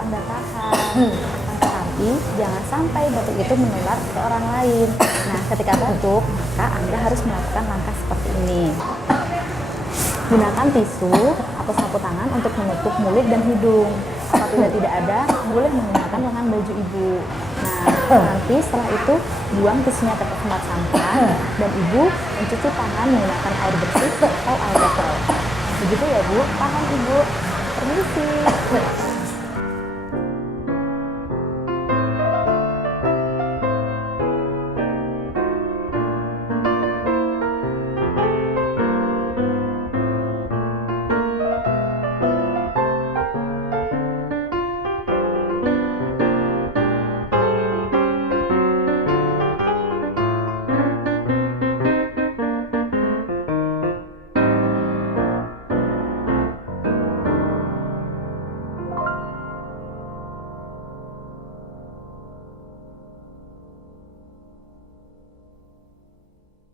Anda tahan. Tapi jangan sampai batuk itu menular ke orang lain. Nah, ketika batuk, maka Anda harus melakukan langkah seperti ini. Gunakan tisu atau sapu tangan untuk menutup mulut dan hidung. Apabila tidak ada, boleh menggunakan lengan baju ibu. Nah, nanti setelah itu buang tisunya ke tempat sampah dan ibu mencuci tangan menggunakan air bersih atau air botol. Begitu ya Bu, paham Ibu? Permisi.